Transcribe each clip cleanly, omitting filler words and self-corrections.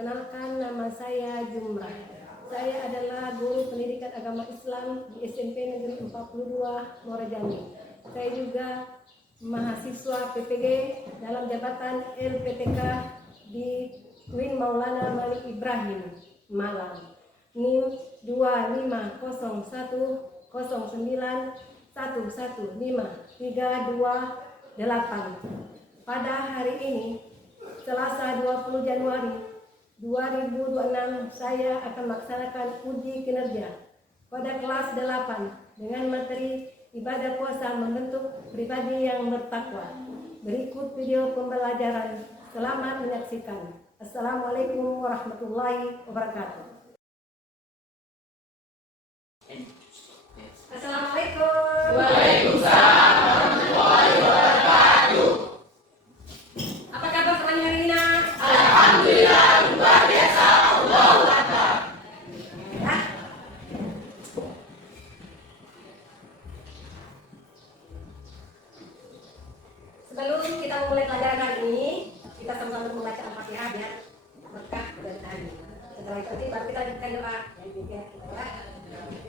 Perkenalkan, nama saya Jumrah. Saya adalah guru pendidikan agama Islam di SMP Negeri 42 Muara Jambi. Saya juga mahasiswa PPG dalam jabatan LPTK di UIN Maulana Malik Ibrahim, Malang. NIM 25009115328. Pada hari ini, Selasa 20 Januari 2026, saya akan melaksanakan uji kinerja pada kelas 8 dengan materi ibadah puasa membentuk pribadi yang bertakwa. Berikut video pembelajaran. Selamat menyaksikan. Assalamualaikum warahmatullahi wabarakatuh. Assalamualaikum. Waalaikumsalam warahmatullahi wabarakatuh. Apa kabar semuanya hari ini? Alhamdulillah, luar biasa. Allahu Akbar. Ya. Sebelum kita memulai pelajaran hari ini, kita sama-sama membaca Al-Fatihah biar berkah dari tadi. Setelah itu nanti baru kita lanjutkan doa yang dipimpin kita ya.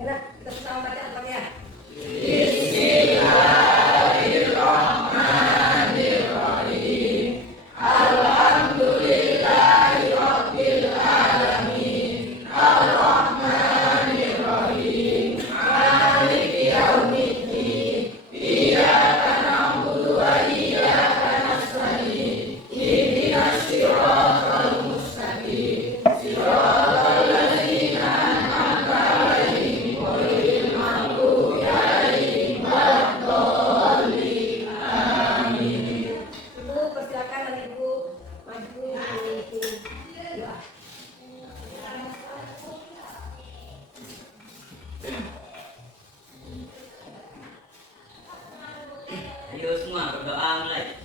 Enak, kita sama baca Al-Fatihah. Bismillahirrahmanirrahim. Alhamdulillahirabbil alamin. Arrahmanirrahim. Maliki yaumiddin. Iyyaka na'budu wa iyyaka nasta'in. Ihdinas siratal mustaqim. Siratal ladzina an'amta 'alaihim ghairil maghdubi 'alaihim waladdallin. Amin. Ibu persilakan dan Ibu maju memimpin doa. Ayo semua berdoa mulai.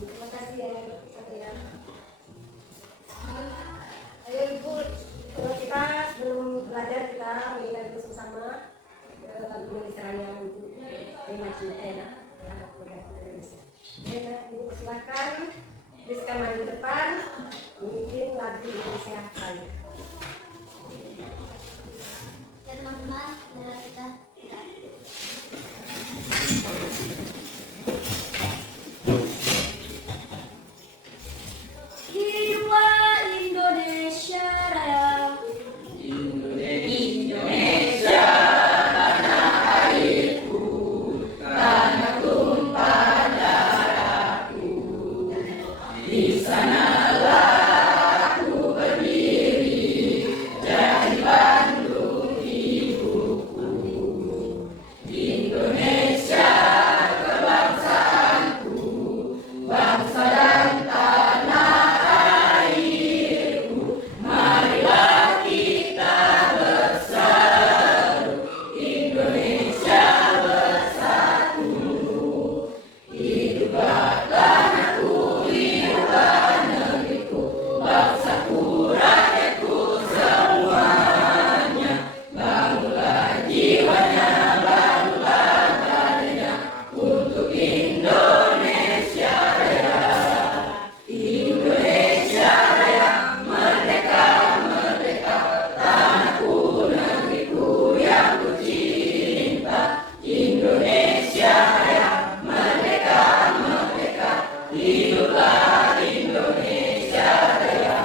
Terima kasih ya, Satria. Ayo Ibu, kalau kita sebelum belajar kita mengingat terus bersama lagu Indonesia yang dengan cinta ya. Ibu silakan Rizka maju depan memimpin lagu Indonesia Raya. Ya teman-teman, mari kita Jiwa Indonesia Raya. Indonesia, tanah airku, tanah tumpah darahku. Di sanalah aku berdiri, jadi Bandung ibuku. Indonesia kebangsaanku, bangsa dan tanah airku. Marilah kita bersatu, Indonesia bersatu. Hiduplah tanahku, hiduplah negeriku, bangsaku, rakyatku semuanya. Bangunlah jiwanya, bangunlah badannya untuk Indonesia Raya. Indonesia Raya, merdeka, merdeka, tanahku, negeriku yang ku cinta. Indonesia Raya, merdeka, merdeka, hiduplah Indonesia Raya.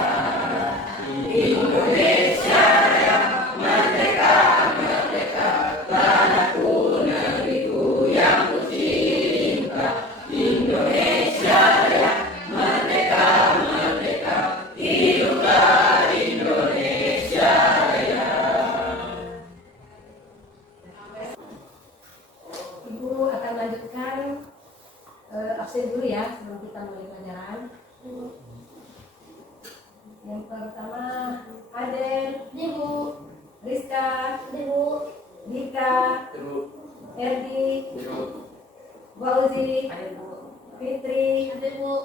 Indonesia Raya, merdeka, merdeka, tanahku, negeriku yang ku cinta. Indonesia Raya, merdeka, merdeka, hiduplah Indonesia Raya. Ibu akan lanjutkan absen dulu ya sebelum kita mulai pelajaran. Yang pertama Aden, Ibu. Rizka, Ibu. Dika, Erdi, Bauzi, Fitri,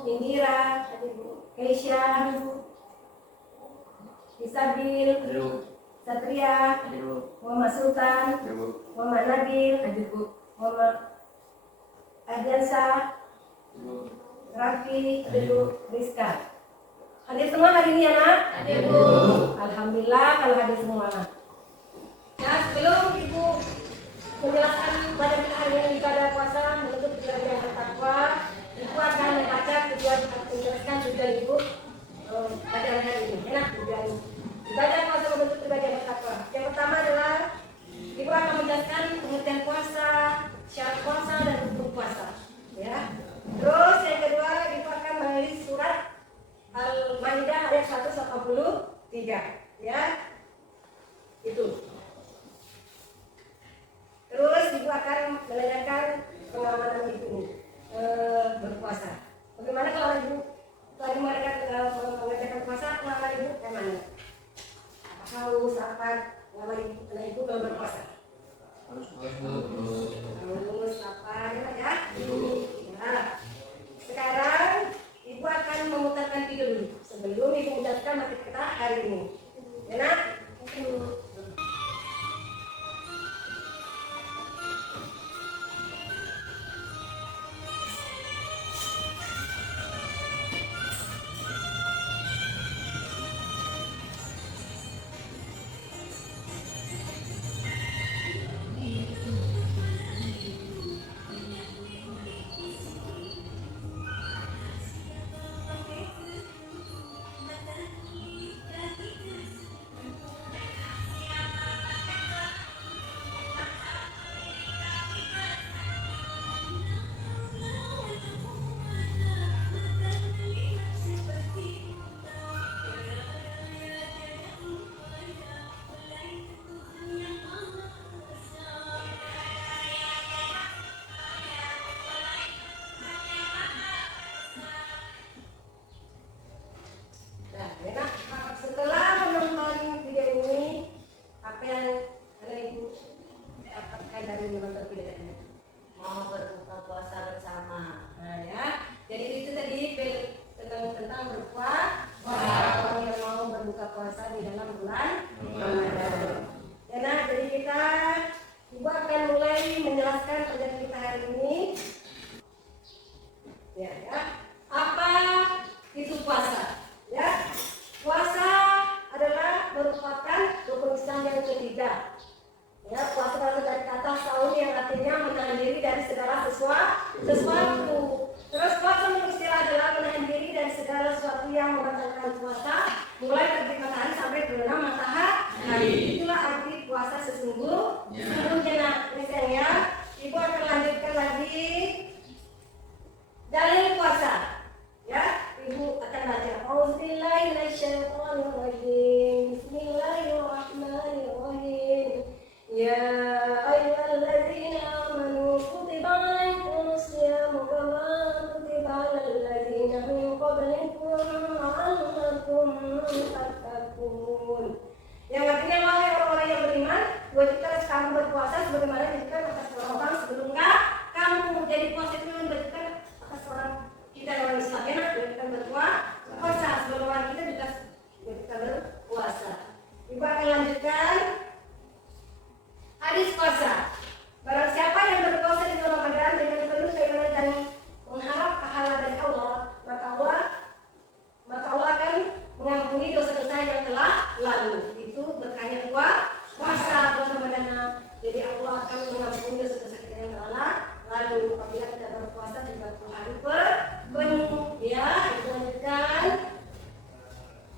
Indira, Keisha, Isabil, Satria, Muhammad Sultan, Muhammad Nabil, Muhammad Ardiansa, Raffi, Rizka. Hadir semua hari ini ya nak? Hadir, Bu. Alhamdulillah kalau hadir semua. Ya, sebelum Ibu menjelaskan pada kita hari ini ibadah puasa menuntut pribadi yang bertakwa, Ibu akan membaca tujuan menjelaskan tujuan Ibu pada hari ini. Enak tujuan ibadah puasa menuntut pribadi yang bertakwa. Yang pertama adalah Ibu akan menjelaskan pengertian puasa, syarat puasa dan rukun puasa. Ya. Terus yang kedua Ibu akan menulis surat Al-Maidah ayat 183. Ya. Itu. Terus Ibu akan menanyakan pengalaman Ibu berpuasa. Bagaimana kalau Ibu tadi mengerjakan puasa, pengalaman Ibu bagaimana? Apa haus, apa pengalaman Ibu kalau berpuasa? Haus, apa ya? Nah, sekarang Ibu akan memutarkan video dulu sebelum Ibu menjelaskan materi kita hari ini. Enak? Setelah menonton video ini, apa yang Ibu dapatkan dari menonton video ini? Mau berbuka puasa bersama. Nah ya, jadi itu tadi tentang berpuasa. Orang yang mau berbuka puasa di dalam bulan Ramadan. Ya, nah, jadi Ibu akan mulai menjelaskan pelajaran kita hari ini. Ya. Apa itu puasa? Ya. Puasa adalah merupakan rukun Islam yang ketiga. Ya, puasa berasal dari kata saum yang artinya menahan diri dari segala sesuatu. Terus puasa menurut istilah adalah menahan diri dari segala sesuatu yang membatalkan puasa, mulai terbit matahari sampai terbenam matahari. Itulah arti puasa sesungguhnya. Nah, misalnya Ibu akan lanjutkan lagi dalil puasa. Ya, Ibu akan baca Auzubillahi minasyaitonirrajim. Bismillahirrahmanirrahim. Ya ayyuhalladzina amanu kutiba alaikumus syamu kama kutiba alal ladzina min qablikum la'allakum tattaqun. Yang artinya wahai orang-orang yang beriman, wajibkan kamu berpuasa sebagaimana diwajibkan atas orang-orang sebelum kamu. Jadi puasa itu diwajibkan atas orang kita orang Islam ya, diwajibkan berpuasa sebelum orang kita juga diwajibkan berpuasa. Ibu akan lanjutkan hadis puasa. Barang siapa yang berpuasa di bulan Ramadan dengan penuh keimanan dan mengharap pahala dari Allah, maka Allah akan mengampuni dosa-dosa yang telah lalu. Itu berkahnya puasa bulan Ramadan. Jadi Allah akan mengampuni dosa-dosa kita yang telah lalu apabila kita berpuasa 30 hari penuh. Ya, dilanjutkan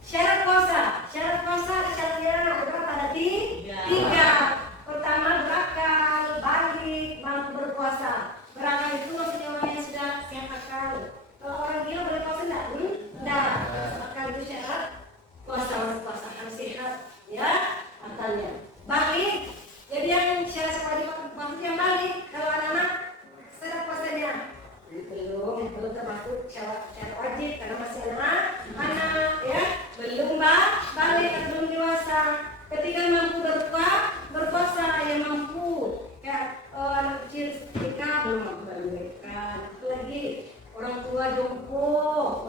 syarat puasa. Syarat puasa syaratnya ada tiga. Pertama, berakal, balik, mampu berpuasa. Berakal itu maksudnya orang yang sudah sehat akal. Kalau orang gila berpuasa enggak. Akal itu syarat puasa harus sehat, ya akalnya. Balik, jadi yang syarat wajib yang balik. Kalau anak-anak syarat puasanya belum termasuk syarat wajib karena masih anak, ya belum balik atau belum dewasa. Ketika mampu berpuasa tua jompo,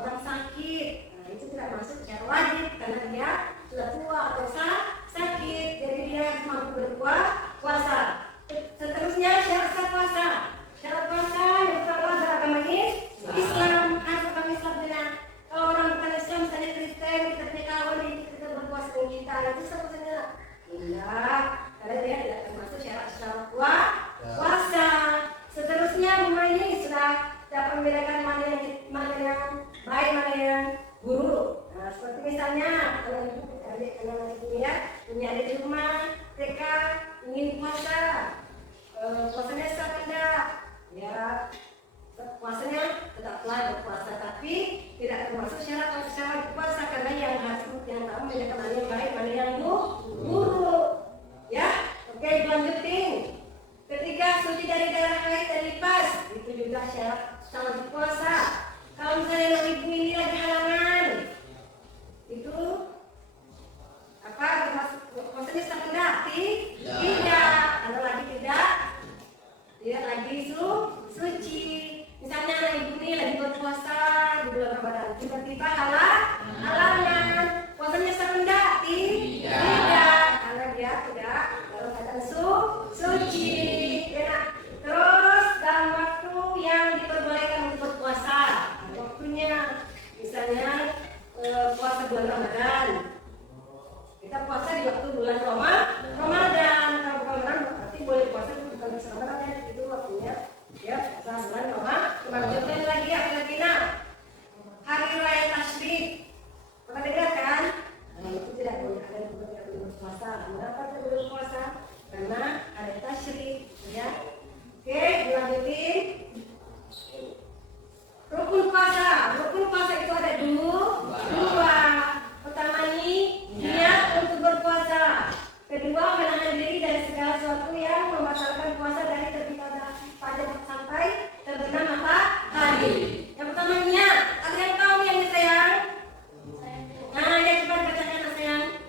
orang sakit. Nah, itu tidak masuk secara wajib karena dia sudah tua atau sakit, jadi dia harus mampu berpuasa. Seterusnya syarat puasa. Syarat puasa yang pertama beragama Islam, harus agama Islam benar. Kalau orang bukan Islam, misalnya Kristen, kita punya kawan, kita berpuasa dengan kita, itu seterusnya enggak, karena dia tidak termasuk syarat puasa. Seterusnya memahami sudah dapat membedakan mana yang baik, mana yang buruk. Nah, seperti misalnya kalau ibu ya punya adik di rumah, mereka ingin puasa, puasanya sah enggak? Ya, puasanya tetaplah berpuasa, tapi tidak termasuk syarat puasa karena yang kamu membedakan mana yang baik, mana yang buruk. Ya, oke, lanjutin. Ketika suci dari darah haid dan nifas, itu juga syarat puasa. Kalau misalnya ibu ini lagi halangan, itu apa termasuk puasanya sah enggak? Tidak. Kalau lagi tidak lagi suci. Misalnya anak ibu ini lagi berpuasa di bulan Ramadan, tiba-tiba halangan, puasanya sah enggak? Tidak. Karena dia tidak dalam keadaan suci. Ya. Terus dalam waktu yang diperbolehkan untuk berpuasa, waktunya misalnya puasa bulan Ramadan, kita puasa di waktu bulan Ramadan. Kalau bukan Ramadan berarti boleh puasa bukan di Ramadan, itu waktunya ya puasa bulan Ramadan. Contohnya lagi apalagi hari raya Tasyrik, pernah dengar kan? Nah, itu tidak boleh, ada yang tidak boleh berpuasa. Mengapa tidak boleh berpuasa? Karena ada Tasyrik, ya. Oke, dilanjutin. Rukun puasa itu ada dua. Pertama nih, niat untuk berpuasa. Kedua, menahan diri dari segala sesuatu yang membatalkan puasa dari terbit fajar sampai terbenam matahari. Yang pertama niat. Ada yang tahu yang sayang? Nah, ya cepat bacakan sayang.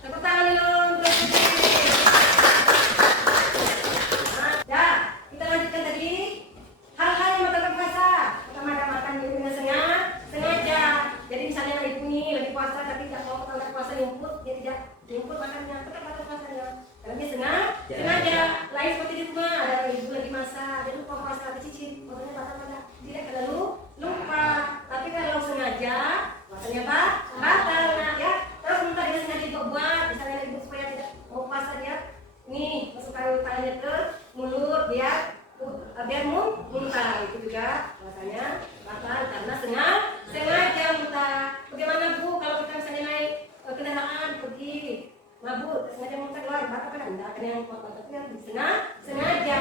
Tepuk tangan dulu untuk ya, kita lanjutkan tadi hal-hal yang membatalkan puasa. Pertama ada makan dengan sengaja. Jadi misalnya ibu ini lagi puasa tapi tidak mau kalau puasa nyumput, dia tidak nyumput makannya, tetap batal puasanya. Karena dia sengaja. Lain seperti di rumah, ada ibu lagi masak, dia lupa puasa, dicicip, puasanya batal pada tidak kalau lupa. Tapi kalau sengaja, puasanya batal. Nah, ya. Terus minta dia sengaja buat, misalnya ibu supaya tidak mau puasa dia, nih masukkan tangannya ke mulut biar muntah, itu juga puasanya batal karena sengaja muntah. Bagaimana Bu kalau kita misalnya naik kendaraan pergi mabuk, sengaja muntah keluar, batal kan enggak? Karena yang batal tapi yang sengaja.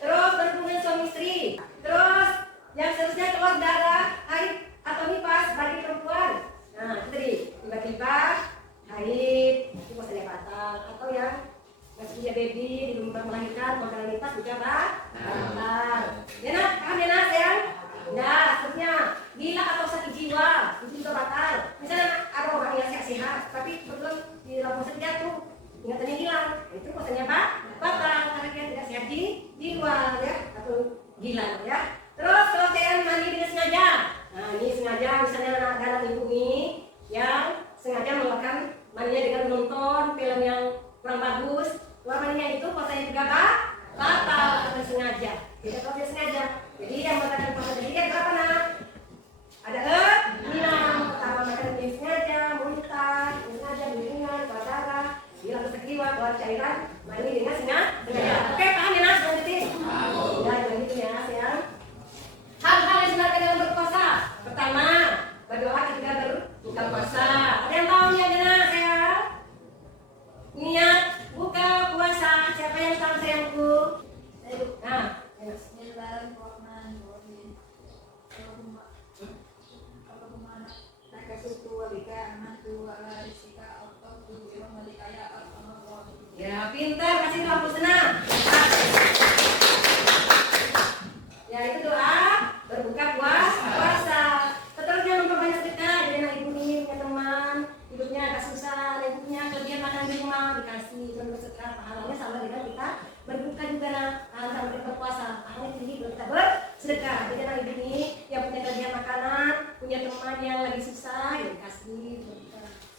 Terus berhubungan suami istri. Terus yang seterusnya keluar darah haid atau nifas bagi perempuan. Nah, itu tadi tiba-tiba haid itu puasanya batal, atau yang masih punya baby di rumah melahirkan makanan nifas juga batal. Dena, paham Dena sayang? Nah, seterusnya gila atau sakit jiwa itu juga batal. Misalnya ada orang yang sehat, tapi kebetulan di dalam puasa jatuh, ingatannya hilang, itu puasanya batal karena dia tidak sehat jiwa ya, atau gila ya. Terus kalau saya mandi dengan sengaja, nah ini sengaja misalnya anak ibu ini yang sengaja melakukan mandinya dengan menonton film yang kurang bagus, keluar mandinya itu puasanya juga batal karena sengaja. Tidak kalau dia sengaja. Jadi yang mengatakan puasa jadi dia berapa nak? Ada 6. Pertama makan dia sengaja, muntah, sengaja bimbingan, darah, hilang kesekiwa, keluar cairan, mandi dengan sengaja. Oke, paham ya nak? Lanjutin. Ya, lanjutin ya sayang. Hal-hal yang disunahkan dalam berpuasa. Pertama, berdoa ketika berbuka puasa. Ada yang tahu nih ada sayang? Niat buka puasa. Siapa yang tahu sayangku? Nah, ya pintar, kasih lampu senang. Ya itu doa berbuka puasa. Seterusnya memperbanyak sedekah. Jadi anak ibu ini punya teman hidupnya agak susah, ibunya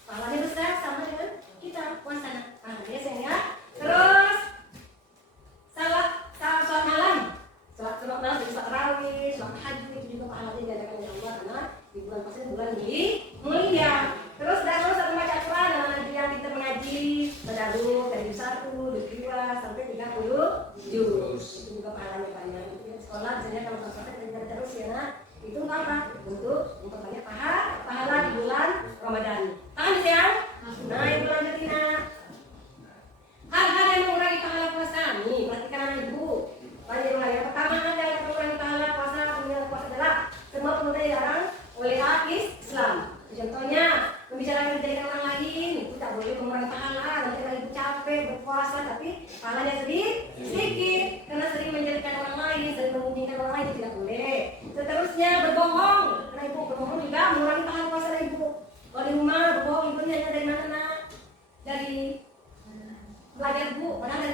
pahalanya besar sama dengan kita puasa. Nah, ya sayang ya. Terus sholat malam, sholat malam dari sholat tarawih, sholat haji itu juga pahalanya diadakan oleh Allah karena di bulan puasa ini bulan mulia. Terus satu baca Quran dengan yang kita mengaji tadarus dari 1, 2 sampai 30 juz. Itu juga pahalanya banyak. Sekolah misalnya kalau puasa kita terus ya, itu apa? Untuk memperbanyak pahala di bulan Ramadan. Paham ya? Nah, yang selanjutnya hal-hal yang mengurangi pahala puasa. Nih, perhatikan anak ibu. Banyak yang yang pertama hal yang mengurangi pahala puasa adalah semua pemuda dilarang oleh Islam. Contohnya, membicarakan kejadian orang lain itu tak boleh mengurangi pahala. Nanti kalau ibu capek berpuasa tapi pahalanya sedikit karena sering menjadikan orang lain, sering mengunjingkan orang lain itu tidak boleh. Seterusnya berbohong, karena ibu berbohong juga mengurangi pahala puasa ibu. Kalau di rumah berbohong ibunya dari mana nak? Dari belajar bu, padahal dari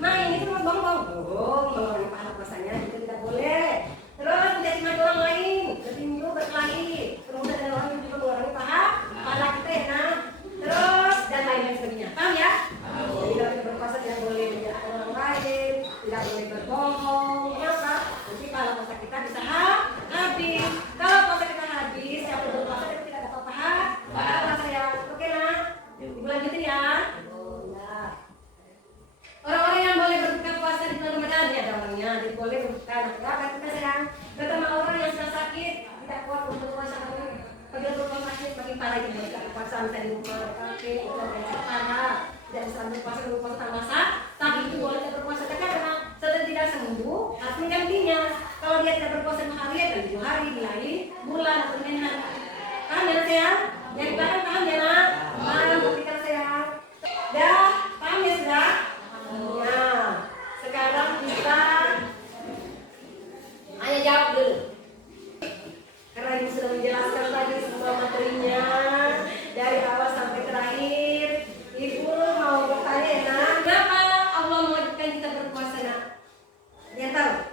main itu bohong, mengurangi pahala puasanya itu tidak boleh. Terus menjadi mati orang lain, bertinju, berkelahi, kemudian ada orang yang juga mengurangi pahala kita ya nak. Terus dan lain-lain sebagainya. Paham ya? Jadi kalau kita berpuasa tidak boleh menjahatkan orang lain, tidak boleh berbohong. Kenapa? Nanti pahala puasa kita bisa habis. Kalau puasa kita habis, yang berpuasa itu tidak dapat pahala saya. Oke nak? Ibu lanjutin ya. Orang-orang yang boleh berbuka puasa di bulan Ramadan ya ada orangnya, jadi boleh berbuka. Kenapa kita sayang? Pertama orang yang sedang sakit tidak kuat untuk berpuasa bagi berpuasa sakit bagi para yang berbuka puasa misalnya di rumah kakek atau yang parah tidak bisa berpuasa tanpa tapi itu boleh tidak berpuasa karena setelah tidak sembuh harus menggantinya. Kalau dia tidak berpuasa 5 hari dan 7 hari di lain bulan atau lain hari. Paham ya sayang? Yang di belakang paham ya nak? Paham berpikir sayang? Dah paham ya sudah? Nah, sekarang kita hanya jawab dulu. Karena ibu sudah menjelaskan tadi semua materinya dari awal sampai terakhir. Ibu mau bertanya nak, kenapa Allah mewajibkan kita berpuasa nak? Dia tahu?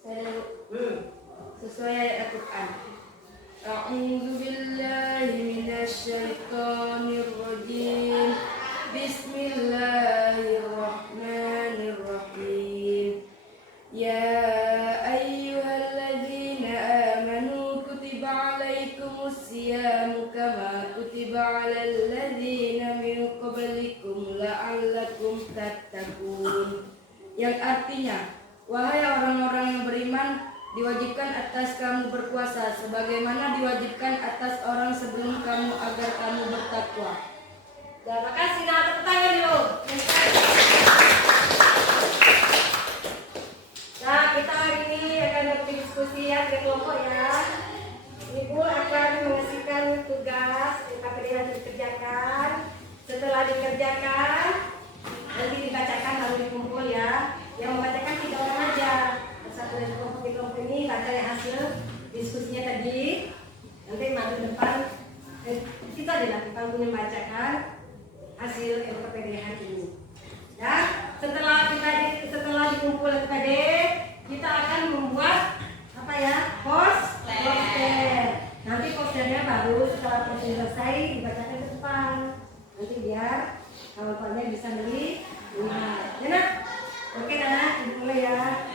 Saya sesuai ayat Al-Quran. A'udzu billahi minasy syaithanir rajim. Bismillahirrahmanirrahim. Ya ayyuhalladzina amanu kutiba alaikumus siyamu kama kutiba alal ladzina min qablikum la'allakum tattaqun. Yang artinya, wahai orang-orang yang beriman, diwajibkan atas kamu berpuasa sebagaimana diwajibkan atas orang sebelum kamu agar kamu bertakwa. Terima kasih, nah tepuk tangan dulu. Nah, kita hari ini akan berdiskusi ya di kelompok ya. Ibu akan mengasihkan tugas KPD yang dikerjakan. Setelah dikerjakan, nanti dibacakan lalu dikumpul ya. Yang membacakan 3 orang aja. Satu dari kelompok ini baca ya hasil diskusinya tadi. Nanti maju depan kita dilakukan membacakan hasil LPPD hari ini. Ya, setelah dikumpul LPPD, kita akan membuat apa ya? Poster. Nanti posternya baru setelah poster selesai dibacakan ke depan. Nanti biar kawan-kawannya bisa melihat. Ya nak? Oke nak, mulai ya.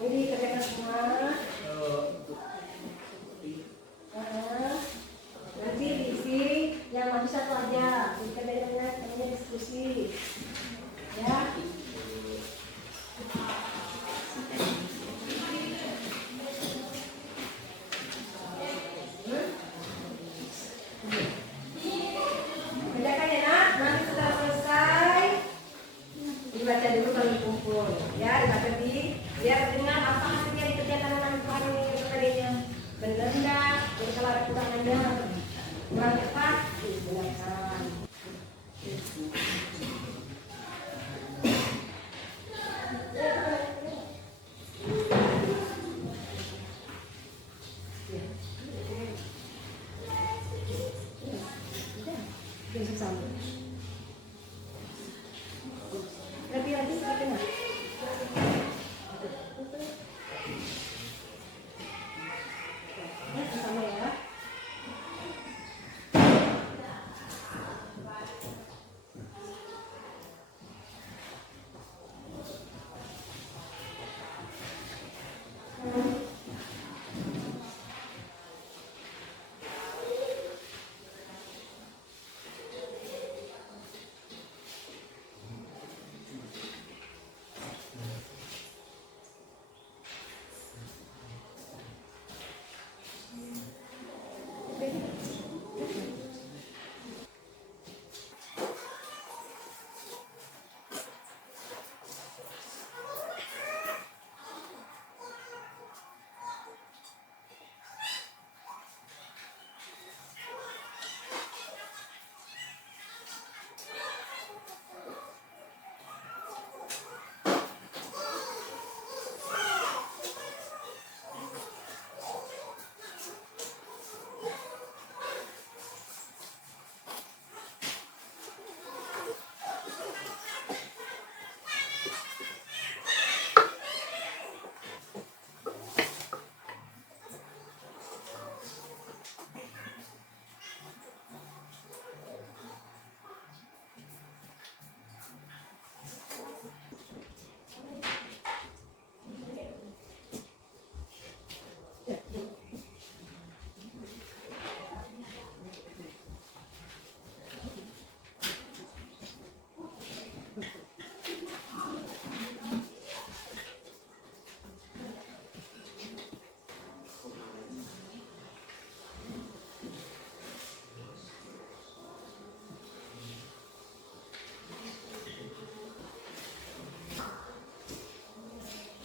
Ini kerjakan semua. Nanti diisi yang maju satu aja. Jadi kerjakannya namanya diskusi. Ya.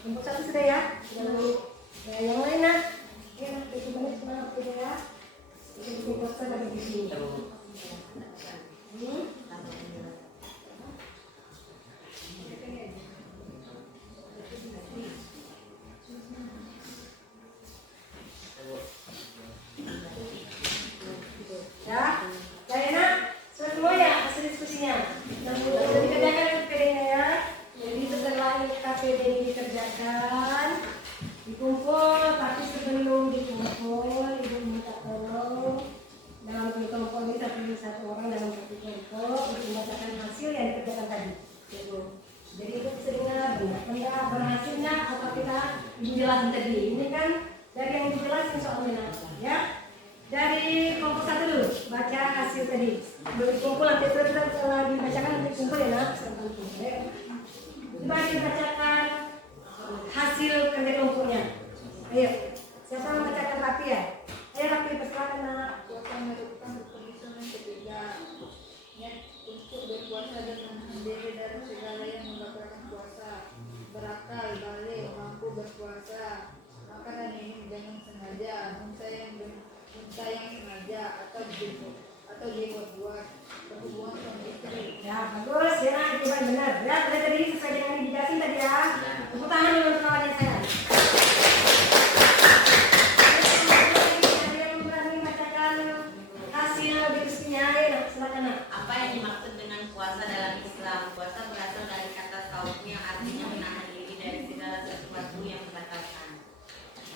Kelompok 1 sudah ya? Nah, yang lain nak? Ya, itu banyak semangat sudah ya. Itu puasa lagi di sini. Ya, enak. Semua ya hasil diskusinya. Yang sudah dikerjakan PPD-nya ya. Jadi setelah KPD ini dikerjakan, dikumpul, tapi sebelum dikumpul, ibu minta tolong dalam kelompok ini satu orang dalam satu kelompok untuk membacakan hasil yang dikerjakan tadi. Jadi itu bisa dengar benda berhasil nggak apa kita ibu jelasin tadi. Ini kan dari yang dijelasin soalnya ya. Dari kelompok 1 dulu, baca hasil tadi. Belum dikumpul nanti setelah dibacakan nanti kumpul ya nak. Coba dibacakan hasil kerja kelompoknya. Ayo, siapa yang membacakan rapi ya? Ayo rapi persilakan nak. Puasa melakukan perhitungan ketiga. Niat untuk berpuasa dan menahan diri dari segala yang membatalkan puasa. Berakal, balik, mampu berpuasa. Makan dan minum jangan sengaja. Unta yang sengaja atau dibuat-buat. Berhubungan suami istri. Ya bagus ya, itu benar. Ya boleh tadi sesuai dengan yang dijelasin tadi ya. Tepuk tangan untuk kawan saya. Yang berani bacakan hasil diskusinya, ayo silakan nak. Apa yang dimaksud dengan puasa dalam Islam? Puasa berasal dari kata saum yang artinya menahan diri dari segala sesuatu yang membatalkan.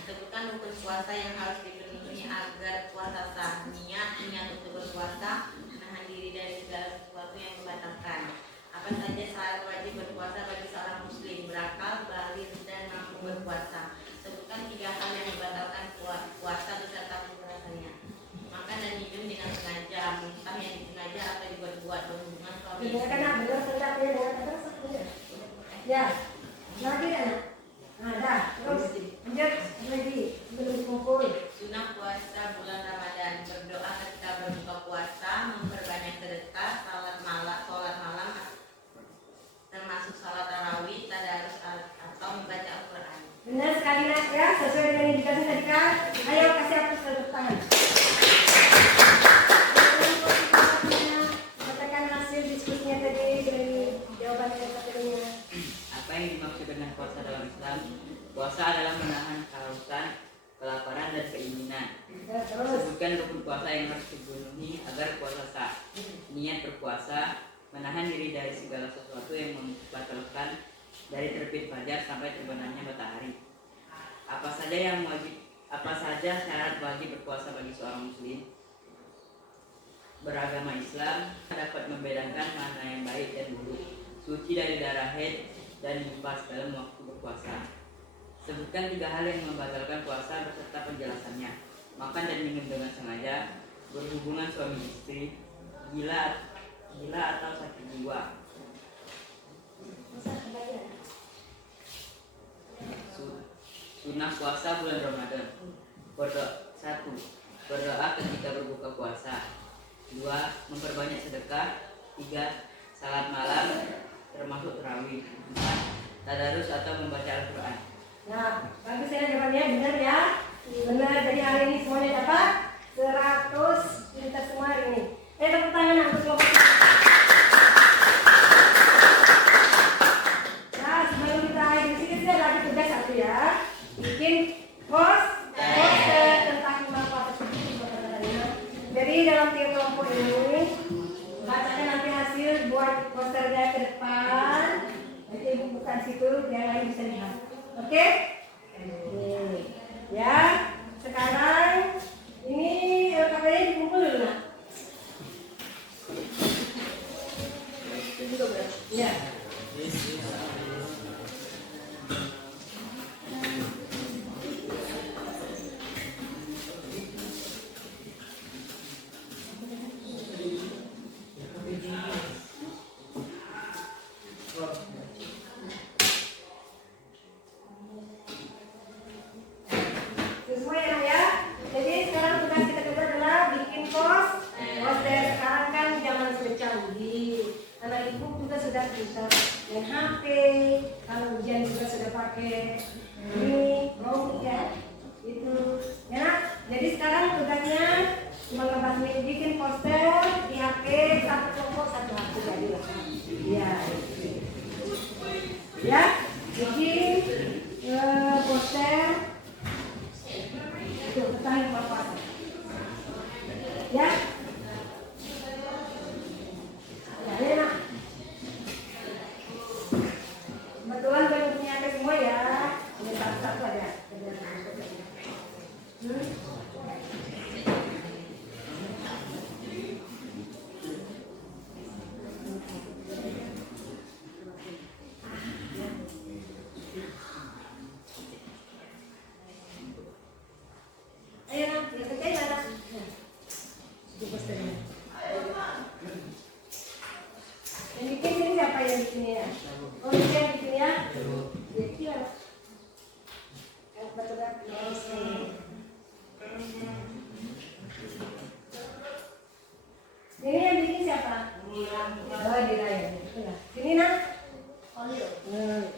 Sebutkan rukun puasa yang harus dipenuhi agar puasa sah. Niat untuk berpuasa, menahan diri dari segala sesuatu yang membatalkan. Apa saja syarat wajib berpuasa bagi seorang muslim? Berakal, baligh, dan mampu berpuasa. Sebutkan 3 hal yang membatalkan puasa beserta pemberasannya. Makan dan minum dengan sengaja, muntah yang disengaja atau dibuat-buat, berhubungan suami istri. Dengarkan nak, benar senjata ya, dengarkan saja. Ya, lagi nak. Nah, dah, terus lanjut lagi belum dikumpul. Sunnah puasa bulan Ramadan, berdoa ketika berbuka puasa, memperbanyak sedekah, salat malam, termasuk salat tarawih, tadarus atau membaca Al-Quran. Benar sekali nak ya, sesuai dengan yang dikasih tadi kan. Ayo kasih hapus tepuk tangan. Katakan hasil diskusinya tadi dari jawaban yang katanya. Apa yang dimaksud dengan puasa dalam Islam? Puasa adalah menahan kehausan, kelaparan, dan keinginan. Ya, terus. Sebutkan rukun puasa yang harus dipenuhi agar puasa sah. Niat berpuasa, menahan diri dari segala sesuatu yang membatalkan dari terbit fajar sampai terbenamnya matahari. Apa saja syarat wajib berpuasa bagi seorang muslim? Beragama Islam dapat membedakan mana yang baik dan buruk, suci dari darah haid dan nifas dalam waktu berpuasa. Sebutkan 3 hal yang membatalkan puasa beserta penjelasannya. Makan dan minum dengan sengaja, berhubungan suami istri, gila atau sakit jiwa. Sunnah puasa bulan Ramadan. 1. Berdoa ketika berbuka puasa. 2. Memperbanyak sedekah. 3. Salat malam termasuk tarawih. 4. Tadarus atau membaca Al-Quran. Nah, bagus ya jawabannya, benar ya. Benar, jadi hari ini semuanya dapat 100 pintar semua hari ini. Tepuk tangan untuk kelompok. Nah, sebelum kita akhiri sini saya lagi tugas satu ya. Bikin poster tentang manfaat tersebut. Jadi dalam 3 kelompok ini bacakan nanti hasil, buat posternya ke depan. Nanti ibu buka situ, yang lain bisa lihat. Oke? Ya, sekarang ini LKPD dikumpul dulu nak. Itu juga berat. Ya. Semua ya. Jadi sekarang tugas kita kedua adalah bikin poster. Sekarang kan zaman sudah canggih. Anak ibu juga sudah pintar main HP, kalau ujian juga sudah pakai ini Chrome ya, itu ya. Jadi sekarang tugasnya cuma bikin poster di HP, satu kelompok satu HP jadi lah. Ya, ya, bikin poster itu petang bapak. Ya, ya, enak. Kebetulan kalian punya HP semua ya. Ini satu-satu aja. Ayo nak, ya kerjain anak. Itu posternya. Yang bikin ini siapa yang bikin ya? Oh, ini yang bikin ya? Iya. Ini yang bikin siapa? Oh, Dira ya. Sini nak. Nah.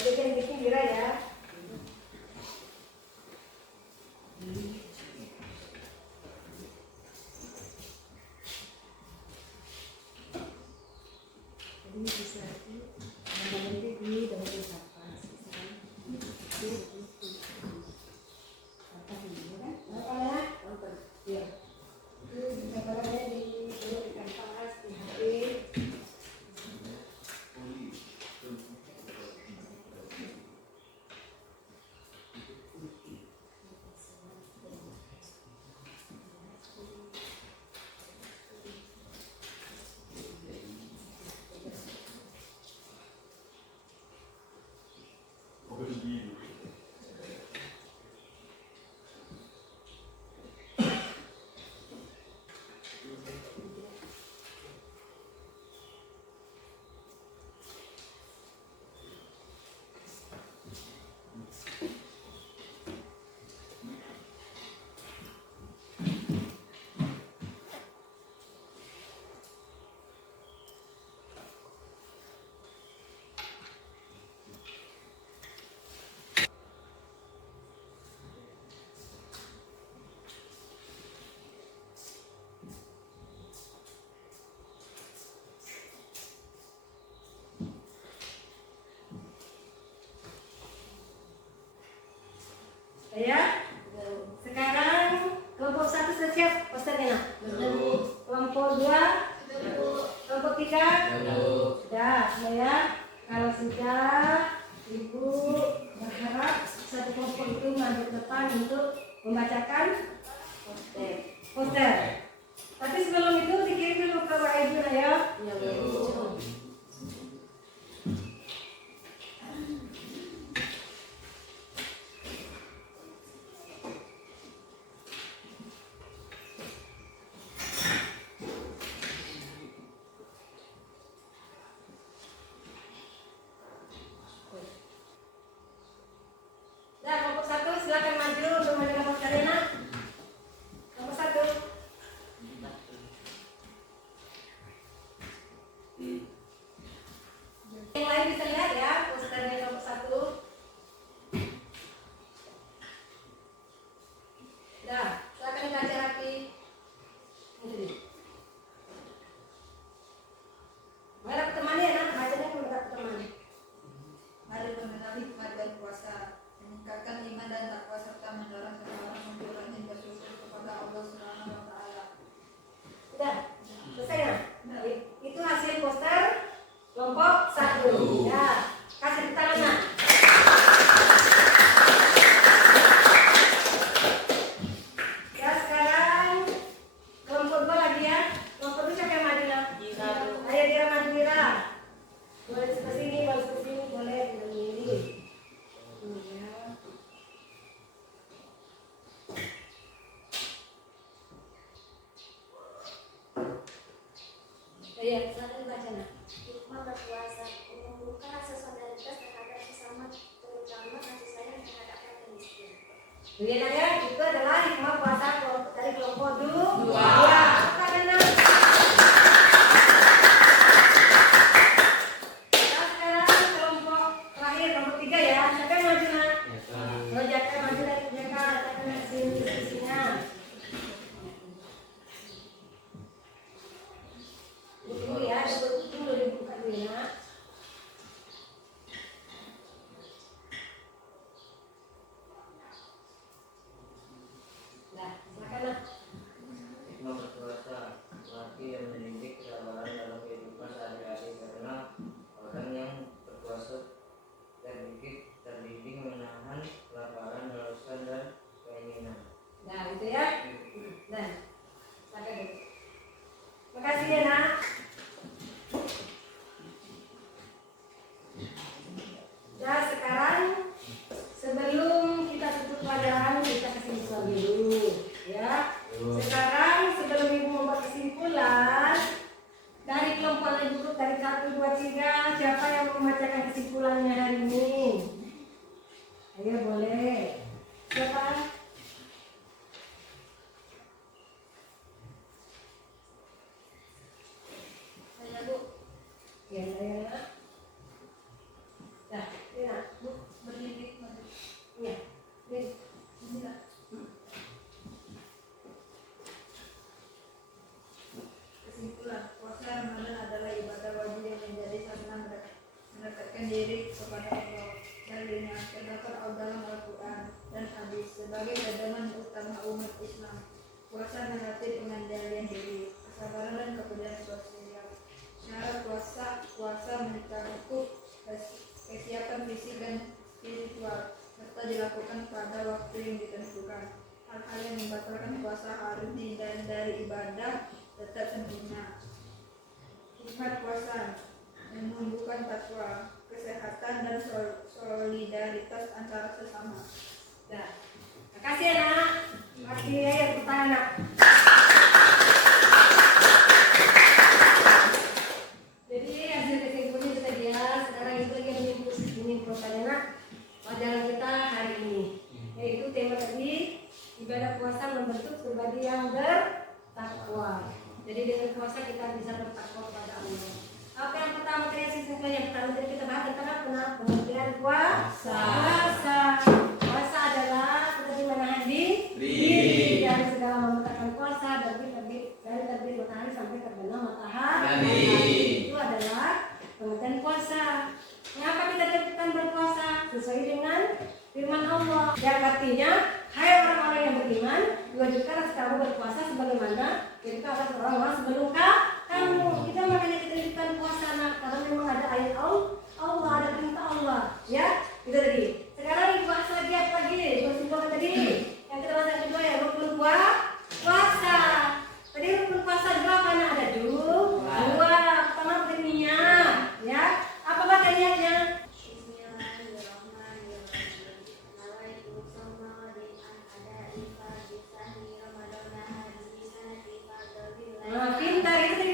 Jadi yang bikin Dira ya. Jadi bisa nanti di dalam apa? Apa ini kan? Apa ya? Iya. Gambarnya di kanvas di HP. Ya. Sekarang kelompok 1 sudah siap posternya nak? Kelompok 2? Kelompok 3? Sudah, ya. Kalau sudah, Ibu berharap satu kelompok itu maju ke depan untuk membacakan poster. Tapi sebelum itu dikirim dulu ke Pak Ibu ya. Nah, kelompok 1 silakan maju untuk mengajukan posternya nak. Kelompok 1. Lihat ya, itu adalah hikmah puasa dari kelompok dua. Apa karena sekarang kelompok terakhir kelompok 3 ya. Siapa yang maju nak? Kalau Jaka maju dari Jaka, letakkan sini sisinya. Ini ya, dulu dibuka dulu ya. Nah, silakan nak. Hikmah berpuasa melatih dan mendidik kesabaran dalam kehidupan sehari-hari karena orang yang berpuasa terdidik menahan kelaparan, halusan dan keinginan. Nah, itu ya. Nah, silakan dulu. Makasih ya nak. Nah, sekarang sebelum kita tutup pelajaran kita kesimpulan dulu ya. Sekarang sebelum ibu membuat kesimpulan dari kelompok yang duduk dari 1, 2, 3, siapa yang membacakan kesimpulannya hari ini? Ayo boleh. Siapa? Saya Bu. Ya, saya nak. Dah, ini nak. Bu, Berlidik maju. iya. Ini. Bismillah. Kesimpulan, puasa Ramadan adalah ibadah wajib yang menjadi sarana mendekatkan diri kepada Allah. Dalilnya terdapat dalam Al-Quran dan hadis sebagai pedoman utama umat Islam. Puasa melatih pengendalian diri, kesabaran dan kepedulian sosial. Syarat puasa mencakup kesiapan fisik dan spiritual serta dilakukan pada waktu yang ditentukan. Hal-hal yang membatalkan puasa harus dihindari dari ibadah tetap sempurna. Hikmat puasa menumbuhkan takwa, kesehatan dan solidaritas antara sesama. Dah. Makasih ya nak. Makasih ya yang pertanyaan nak. Jadi hasil kesimpulannya itu tadi ya. Sekarang itu lagi menyimpulkan nak pelajaran kita hari ini. Yaitu tema tadi ibadah puasa membentuk pribadi yang bertakwa. Jadi dengan puasa kita bisa bertakwa kepada Allah. Oke, yang pertama tadi kesimpulan yang pertama tadi kita bahas tentang apa? Pengertian puasa. Puasa adalah seperti menahan diri dari segala membatalkan puasa dari terbit matahari sampai terbenam matahari. Itu adalah pengertian puasa. Mengapa kita tetapkan berpuasa? Sesuai dengan firman Allah yang artinya, hai orang-orang yang beriman, diwajibkan kamu berpuasa sebagaimana ketika atas orang-orang sebelum kamu. Kita makanya kita diberikan puasa nak, karena memang ada ayat Allah, ada perintah Allah, ya. Itu tadi. Sekarang bahas lagi apa lagi? Kesimpulan tadi. Yang kita bahas yang kedua ya rukun puasa. Tadi rukun puasa dua karena ada dua. Pertama pentingnya, ya. Apa bahasa niatnya? Nah, pintar itu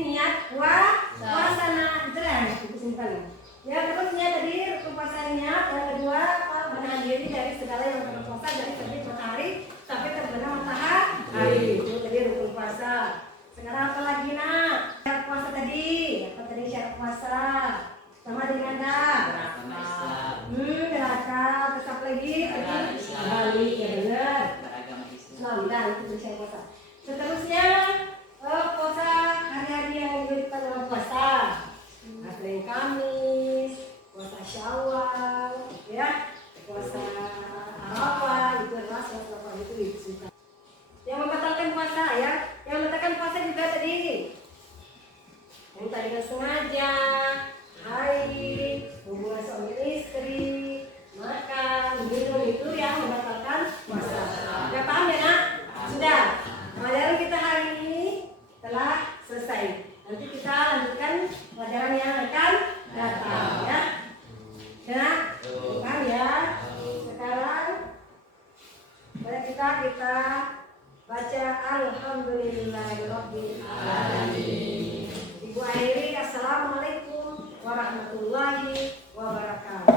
niat puasa nah itu lah itu simpan. Ya terusnya tadi rukun puasanya yang kedua apa? Menahan diri dari segala yang berpuasa dari terbit matahari sampai terbenam matahari. Itu tadi rukun puasa. Sekarang apa lagi nak? Syarat puasa tadi. Apa tadi syarat puasa? Sama dengan Beragama Islam. neraka. Terus apa lagi? Balik ya benar. Beragama Islam. Islam dan itu bisa puasa. Seterusnya puasa hari-hari yang diberikan dalam puasa. Hari Kamis, puasa Syawal, ya, puasa Arafah itu adalah puasa itu disebutkan. Yang membatalkan puasa ya, yang membatalkan puasa juga tadi. Yang tadi nggak sengaja, haid, hubungan suami istri, makan, minum itu yang membatalkan puasa. Sudah paham ya nak? Sudah. Pelajaran kita hari ini telah selesai. Nanti kita lanjutkan pelajaran yang akan datang ya. Ya, paham ya. Sekarang mari kita baca Alhamdulillahirabbil alamin. Ibu akhiri assalamualaikum warahmatullahi wabarakatuh.